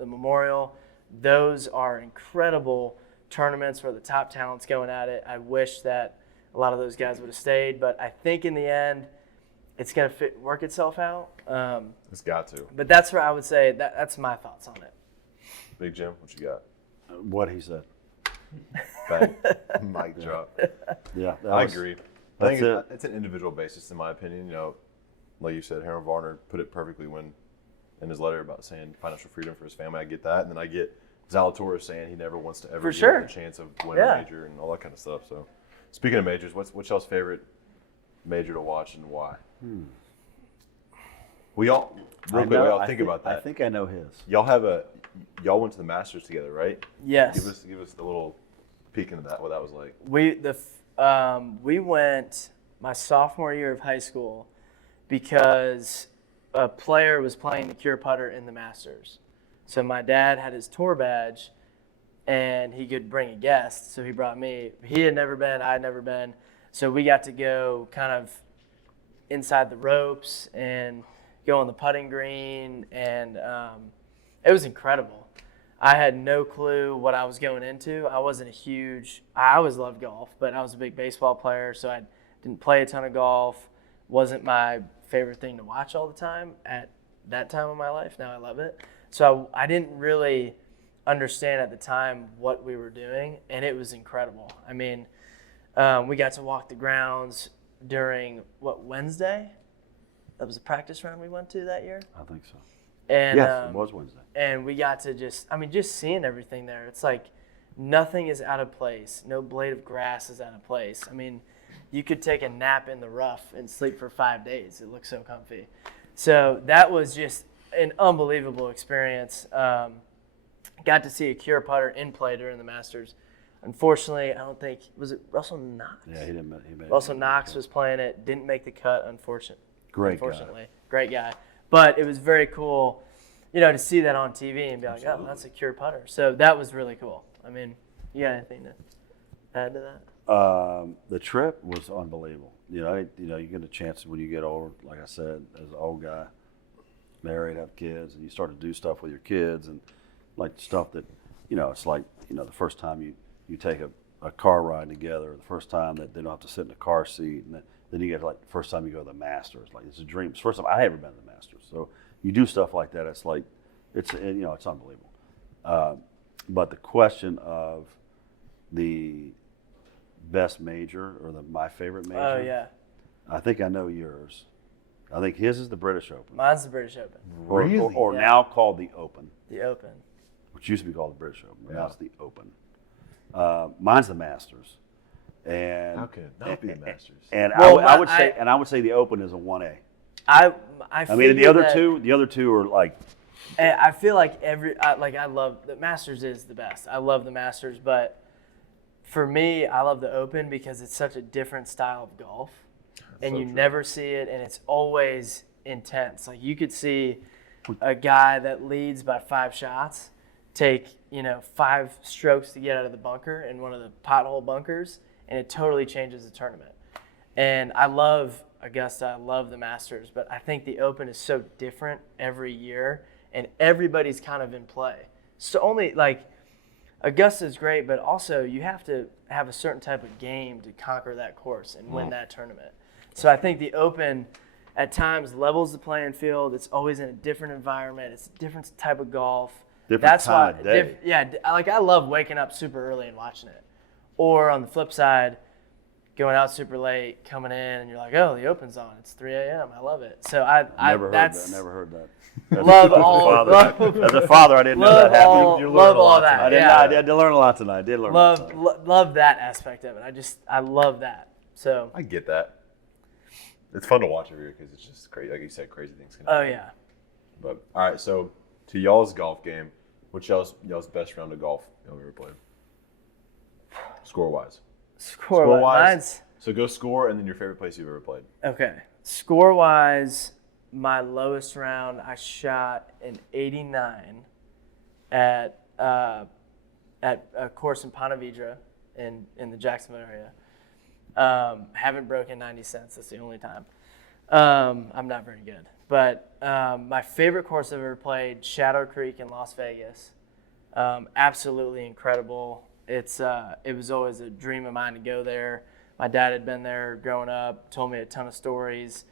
Memorial, those are incredible tournaments where the top talent's going at it. I wish that a lot of those guys would have stayed, but I think in the end, it's going to work itself out. It's got to. But that's where I would say that's my thoughts on it. Big Jim, what you got? What he said. Bang. Mic drop. Yeah, I agree. I That's think it. it's an individual basis, in my opinion. You know, like you said, Harold Varner put it perfectly when in his letter about saying financial freedom for his family. I get that, and then I get Zalatoris saying he never wants to ever For give sure. up the chance of winning Yeah. a major and all that kind of stuff. So, speaking of majors, what's y'all's favorite major to watch and why? We all real quick. We all think about that. I think I know his. Y'all went to the Masters together, right? Yes. Give us the little peek into that. What that was like. We went my sophomore year of high school because a player was playing the cure putter in the Masters. So my dad had his tour badge, and he could bring a guest. So he brought me. He had never been. I had never been. So we got to go kind of inside the ropes and go on the putting green, and it was incredible. I had no clue what I was going into. I always loved golf, but I was a big baseball player, so I didn't play a ton of golf. Wasn't my favorite thing to watch all the time at that time of my life. Now I love it. So I didn't really understand at the time what we were doing, and it was incredible. I mean, we got to walk the grounds during, Wednesday? That was a practice round we went to that year. I think so. And, Yes, it was Wednesday. And we got to just seeing everything there. It's like nothing is out of place. No blade of grass is out of place. I mean, you could take a nap in the rough and sleep for 5 days. It looks so comfy. So that was just an unbelievable experience. Got to see a cure putter in play during the Masters. Unfortunately, I don't think, was it Russell Knox? Yeah, he made it. Russell Knox was playing it, didn't make the cut, unfortunately. Great guy. But it was very cool, to see that on TV and be like, oh, that's a cure putter. So that was really cool. I mean, you got anything to add to that? The trip was unbelievable. You get a chance when you get older, like I said, as an old guy, married, have kids, and you start to do stuff with your kids and like stuff that, it's like, the first time you take a car ride together, the first time that they don't have to sit in a car seat, and then you get like the first time you go to the Masters, like it's a dream. It's the first time I ever been to the Masters. So you do stuff like that. It's like, it's unbelievable. But the question of the best major or my favorite major. Oh, yeah. I think I know yours. I think his is the British Open. Mine's the British Open. Or Yeah. now called the Open, The Open. which used to be called the British Open, but Yeah. now it's the Open. Mine's the Masters. And How could it not be the Masters? And Well, I would say the Open is a 1A. I mean, the other two are like, And I feel like I love the Masters is the best. I love the Masters, but for me, I love the Open because it's such a different style of golf, and so you true. never see it, and it's always intense. Like you could see a guy that leads by 5 shots take 5 strokes to get out of the bunker in one of the pothole bunkers, and it totally changes the tournament. And I love Augusta, I love the Masters, but I think the Open is so different every year, and everybody's kind of in play. So only like Augusta's great, but also you have to have a certain type of game to conquer that course and win that tournament. So I think the Open at times levels the playing field. It's always in a different environment. It's a different type of golf. Different time of day. I love waking up super early and watching it. Or on the flip side, going out super late, coming in, and you're like, oh, the Open's on. It's 3 a.m. I love it. So I Never heard that. Love all. As a father, I didn't know that happened. Love all that. I did yeah. not. I did learn a lot tonight. I did learn a lot tonight. Love that aspect of it. I love that. So. I get that. It's fun to watch every year because it's just crazy. Like you said, crazy things can happen. Oh yeah. But all right, so to y'all's golf game, what's y'all's best round of golf y'all ever played? Score wise. Mine's So go score and then your favorite place you've ever played. okay. Score wise, my lowest round I shot an 89 at a course in Ponte Vedra in the Jacksonville area. Haven't broken 90 cents. That's the only time. I'm not very good. But my favorite course I've ever played, Shadow Creek in Las Vegas. Absolutely incredible. It was always a dream of mine to go there. My dad had been there growing up, told me a ton of stories.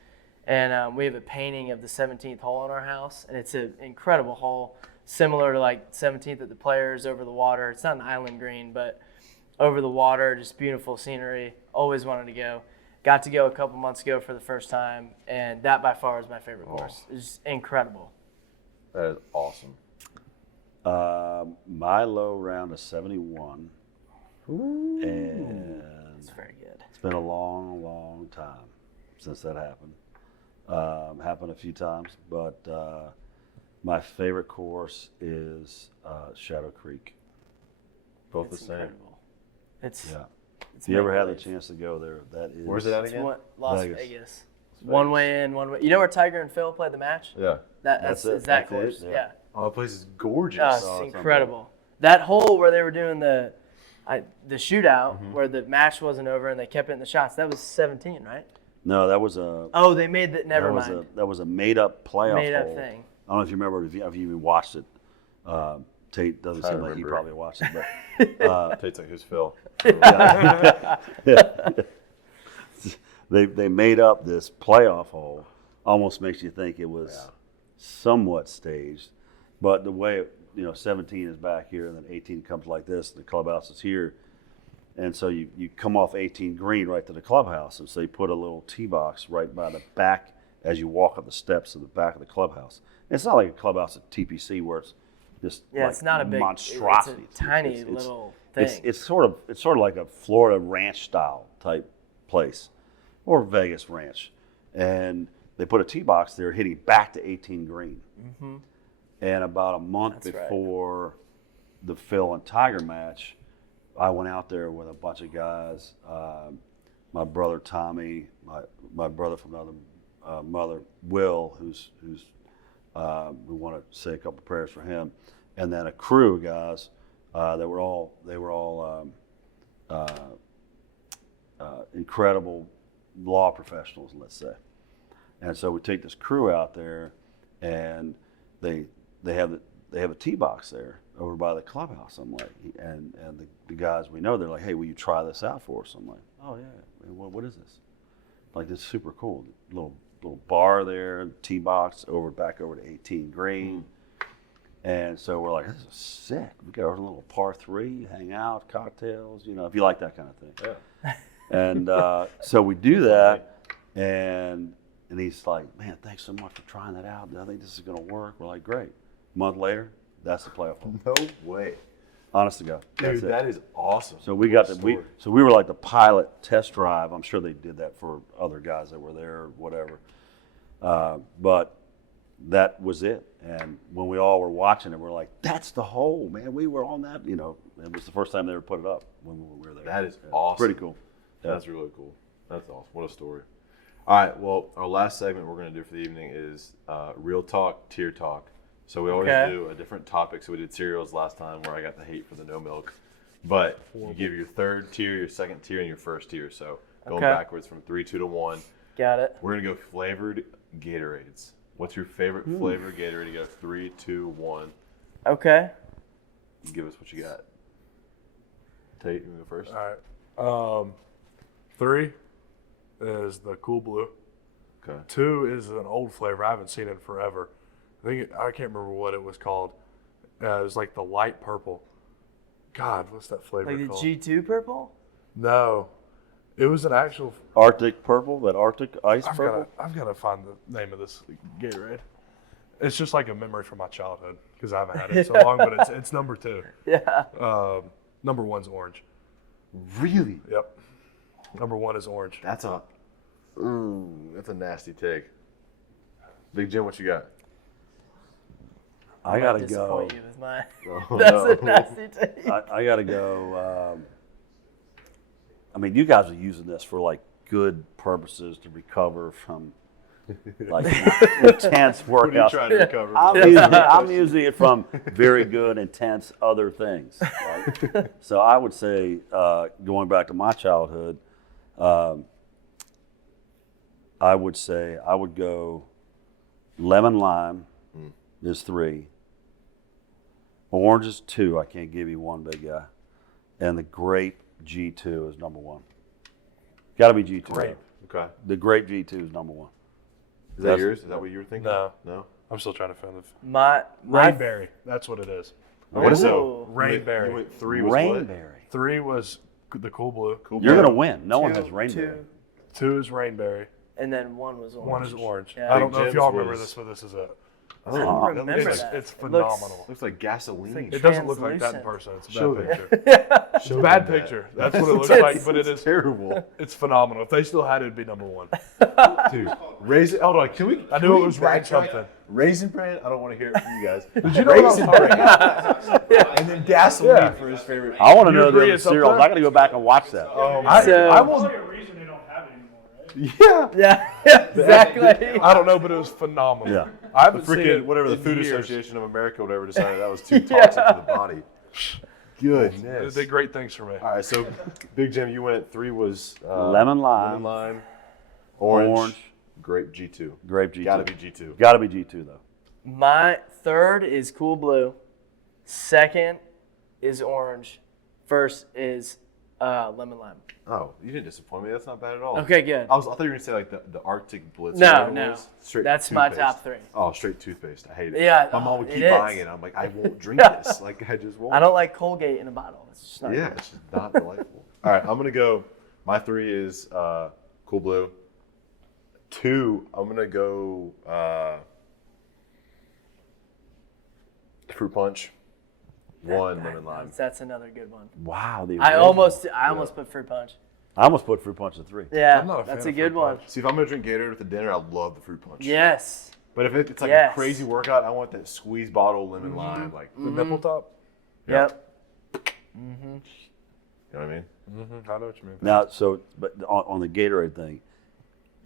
And we have a painting of the 17th hole in our house, and it's an incredible hole, similar to like 17th at the Players over the water. It's not an island green, but over the water, just beautiful scenery. Always wanted to go. Got to go a couple months ago for the first time, and that by far is my favorite course. It's incredible. That is awesome. My low round is 71. And It's very good. it's been a long, long time since that happened. Happened a few times, but my favorite course is Shadow Creek. Both It's the same. incredible. It's Yeah. It's If you ever make had the believe. chance to go there, that is. Where's it at It's again? Las Vegas. Vegas. One way in, one way. You know where Tiger and Phil played the match? Yeah. That's it. it's that That's it, course. yeah. Yeah. Oh, the place is gorgeous. Oh, Oh, it's it's incredible. That hole where they were doing the shootout, Mm-hmm. where the match wasn't over and they kept hitting the shots. That was 17, right? No, that was a. Oh, they made that. Never that mind. That was a made-up playoff Made up hole. thing. I don't know if you remember, if you even watched it. Tate doesn't I seem like he remember. probably watched it, but Tate's like, who's Phil? they made up this playoff hole. Almost makes you think it was somewhat staged, but the way 17 is back here and then 18 comes like this, the clubhouse is here, and so you come off 18 green right to the clubhouse, and so you put a little tee box right by the back as you walk up the steps to the back of the clubhouse. And it's not like a clubhouse at TPC where it's just Yeah, like it's not a big monstrosity. It's a tiny It's- little thing. it's sort of like a Florida ranch style type place, or Vegas ranch, and they put a tee box there hitting back to 18 green. Mm-hmm. And about a month That's right. before the Phil and Tiger match, I went out there with a bunch of guys. My brother Tommy, my brother from another mother, Will, who's we want to say a couple prayers for him, and then a crew of guys. They were all incredible law professionals, let's say. And so we take this crew out there, and they have a tee box there over by the clubhouse. I'm like, and the guys we know, they're like, hey, will you try this out for us? I'm like, oh yeah. What is this? Like, this is super cool. Little bar there, tee box back over to 18 green. And so we're like, this is sick. We got our little par 3, hang out, cocktails, if you like that kind of thing. Yeah. And so we do that, and he's like, man, thanks so much for trying that out. I think this is going to work. We're like, great. A month later, that's the playoff hole. No way. Honest to God. Dude, that is awesome. So we got Story. so we were like the pilot test drive. I'm sure they did that for other guys that were there or whatever. But that was it. And when we all were watching it, we're like, that's the hole, man. We were on that. It was the first time they ever put it up when we were there. That is Yeah, awesome. Pretty cool. Yeah. That's really cool. That's awesome. What a story. All right. Well, our last segment we're going to do for the evening is Real Talk, Tier Talk. So we always Okay. do a different topic. So we did cereals last time where I got the hate for the no milk. But you give your third tier, your second tier, and your first tier. So going Okay. backwards from 3, 2 to 1. Got it. We're going to go flavored Gatorades. What's your favorite flavored Gatorade? You go 3, 2, 1. Okay. Give us what you got. Tate, you want to go first? All right. 3 is the Cool Blue. Okay. 2 is an old flavor. I haven't seen it in forever. I can't remember what it was called. It was like the light purple. God, what's that flavor Like the called? G2 purple? No, It was an actual. Arctic purple, that Arctic ice I've purple. got to find the name of this Gatorade. It's just like a memory from my childhood because I haven't had it so long. But it's number 2. Yeah. Number 1's orange. Really? Yep. Number 1 is orange. That's a nasty take. Big Jim, what you got? I gotta go. Disappoint you with mine. Oh, That's no. a nasty take. I gotta go. I mean, you guys are using this for like good purposes to recover from like intense What are you workouts. trying to recover? I'm using it from very good, intense other things. Right? So I would say, going back to my childhood, I would say I would go lemon lime is 3, orange is 2. I can't give you one, big guy, and the grape G2 is number 1. Got to be G2. Grape. Okay. The grape G2 is number 1. Is that yours? Is that what you were thinking? No. No? I'm still trying to find it. My Rainberry. That's what it is. What is it? Ooh. Rainberry. You went 3 was what? Rainberry. 3 was the cool blue. Cool You're blue. gonna win. No one has Two- rainberry. 2 is rainberry. And then 1 was orange. 1 is orange. Yeah. I don't know if Big y'all Jim's remember was- this, but this is it. I don't remember it's, that. it's It looks- phenomenal. Looks like gasoline. It doesn't look like that in translucent. person. It's a Show bad them. picture. It's a Show bad them that. picture. That's what it looks like, but it is. Terrible. It's phenomenal. If they still had it, it'd be number 1. Dude, raisin. Hold on. Can we? I knew can it we was right backtrack? something. Raisin bran? I don't want to hear it from you guys. Did you know what Raisin I'm talking about? bran. And then gasoline Yeah. for his favorite. I want to You know the agree other it's up cereals. there? I got to go back and watch that. I So- will. Probably a reason they don't have it anymore, right? Yeah. Yeah, exactly. I don't know, but it was phenomenal. Yeah. I The haven't seen freaking it whatever the in Food years. Association of America, whatever, decided that was too toxic for the body. They Goodness. did great things for me. All right, so Big Jim, you went 3 was Lemon lime. orange, grape G2. Grape G2. Gotta be G2. Got to be G2 though. My 3rd is cool blue. 2nd is orange. 1st is lemon lime. Oh, you didn't disappoint me. That's not bad at all. Okay, good. I thought you were gonna say like the Arctic Blitz. or No, whatever it no. was. Straight That's my toothpaste. top 3. Oh, straight toothpaste. I hate it. Yeah, My mom would it keep is. buying it. I'm like, I won't drink this. Like, I just won't. I don't like Colgate in a bottle. It's just not Yeah, good. it's just not delightful. All right, I'm gonna go. My 3 is cool blue. 2, I'm gonna go fruit punch. 1 lemon lime. That's another good one. Wow. I almost put fruit punch. I almost put fruit punch at 3. Yeah, I'm not a fan that's a of good fruit one. punch. See, if I'm gonna drink Gatorade with the dinner, I love the fruit punch. Yes. But if it's like Yes. a crazy workout, I want that squeeze bottle lemon lime. Like, The nipple top. Yep. you know what I mean? I know what you mean. Now, so but on the Gatorade thing,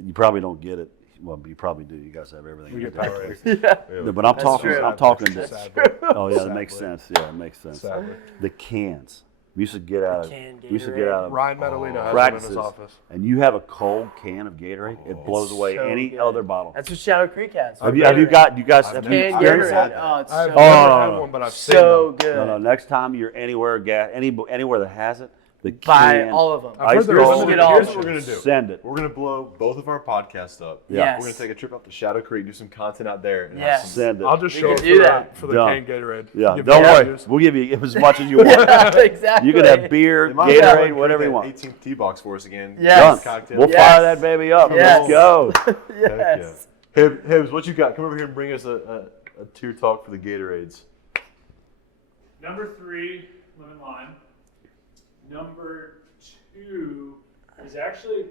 you probably don't get it. Well, you probably do. You guys have everything. We you get do. Powerade. No, but I'm That's talking. true. I'm talking. Sadly. Oh yeah, that makes Sadly. sense. Yeah, it makes sense. Sadly. The cans. We used to get out of. can We used to get out of Ryan Medellino has one in practices, his office. and you have a cold can of Gatorade. It blows away so any good. other bottle. That's what Shadow Creek has. Have you got? You guys have you Canned experienced Gatorade. that? Oh, it's I've so, never had no. one, but I've seen so them. good. No. Next time you're anywhere, anywhere that has it, the Buy can, all of them. I've heard they're Ice cold. limited Get all Here's of what them. we're gonna do. Send it. We're gonna blow both of our podcasts up. Yeah. We're gonna take a trip out to Shadow Creek, do some content out there, and Yes. have some. Send it. I'll just We show can up do that. for the Done. canned Gatorade. Yeah, Give don't me worry. reviews. We'll give you as much as you want. Yeah, exactly. You can have beer, They might as well Gatorade, create whatever you that want. 18th tee box for us again. Yes. Cocktail. We'll Yes. fire that baby up. Yes. Let's go. Yes. Hibbs, what you got? Come over here and bring us a tier talk for the Gatorades. Number 3, lemon lime. Number 2 is actually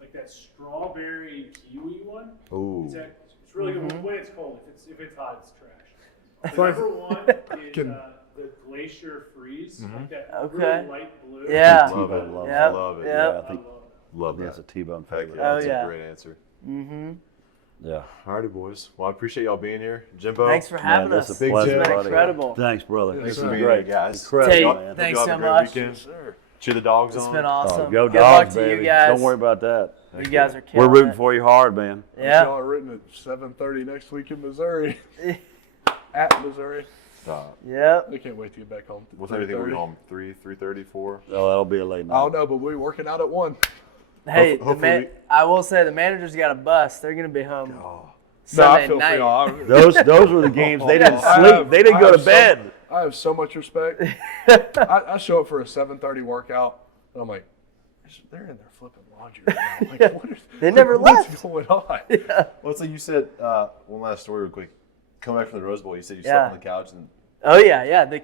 like that strawberry kiwi one. Ooh. It's really good when it's cold. If it's hot, it's trash. Fine. Number 1 is Can- the glacier freeze, like that Okay. really light blue. Yeah. Love it. Love it. Yep. Love it. Yep. Yeah, I I think love it. Love that's that. a T-bone Heck favorite. yeah, Oh, that's yeah. a great answer. Mm-hmm. Yeah. Alrighty, boys. Well, I appreciate y'all being here. Jimbo. Thanks for having that's us. a Big pleasure, Jim. It's been buddy. incredible. Thanks, brother. Yes, Thanks sir. for being Great. here, guys. Incredible, Tate, man. thanks Hope so y'all have a great much. weekend. Cheer the dogs It's on. been awesome. Oh, go Good dogs, luck to baby. you guys. Don't worry about that. You guys are We're killing rooting it. for you hard, man. Yeah. Y'all are written at 7:30 next week in Missouri. At Missouri. Stop. Yep. I can't wait to get back home. What time do you think we'll be home? 3:30, 4? Oh, that'll be a late night. I don't know, but we'll be working out at 1. Hey, Hopefully- I will say the manager's got a bus. They're gonna be home No, Sunday I feel night. for y'all. Those were the games they didn't I sleep. have- They didn't I go have to bed. I have so much respect. I show up for a 7:30 workout, and I'm like, they're in there flipping laundry right now. Like, what is, They never what's left. going on? Yeah. Well, so you said one last story real quick. Coming back from the Rose Bowl, you said you slept on the couch and Oh yeah. The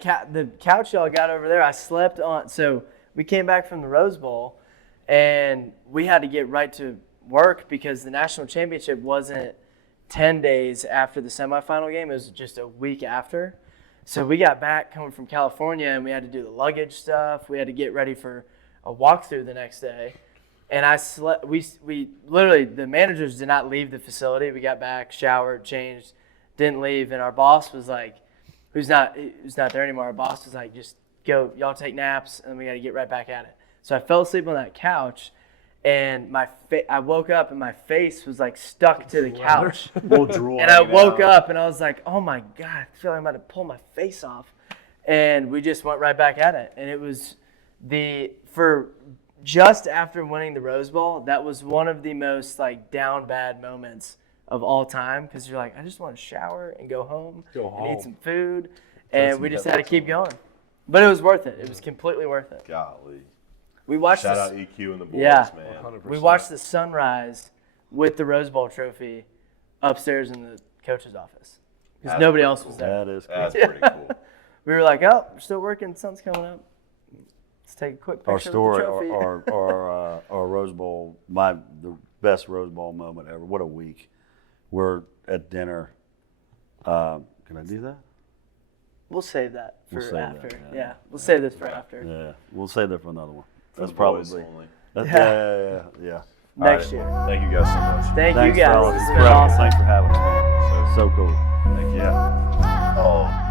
couch y'all got over there, I slept on. So we came back from the Rose Bowl, and we had to get right to work because the national championship wasn't 10 days after the semifinal game. It was just a week after. So we got back coming from California, and we had to do the luggage stuff. We had to get ready for a walkthrough the next day. And I slept. We literally, the managers did not leave the facility. We got back, showered, changed, didn't leave. And our boss was like, who's not there anymore. Our boss was like, just go, y'all take naps, and we got to get right back at it. So I fell asleep on that couch, and I woke up, and my face was like stuck to the couch. little drool. And I hanging woke out. up, and I was like, oh my God, I feel like I'm about to pull my face off. And we just went right back at it. And it was for just after winning the Rose Bowl, that was one of the most like down bad moments of all time, because you're like, I just want to shower and go home and eat some food. And we just had to keep going. But it was worth it. It was completely worth it. Golly. We watched Shout out EQ and the boys, Yeah. man. 100%. We watched the sunrise with the Rose Bowl trophy upstairs in the coach's office because That's nobody pretty else was there. That is That's cool. pretty cool. We were like, oh, we're still working. The sun's coming up. Let's take a quick picture Our of the story, trophy. our Rose Bowl, the best Rose Bowl moment ever. What a week. We're at dinner. Can I do that? We'll save that for We'll save after. that, Yeah. yeah. We'll save this for after. Yeah, we'll save that for another one. For That's the boys probably. only. Yeah. Next All year. right. Thank you guys so much. Thank Thanks, you guys. fellas. This It's has been incredible. awesome. Thanks for having us, man. So cool. Thank you. Yeah. Oh.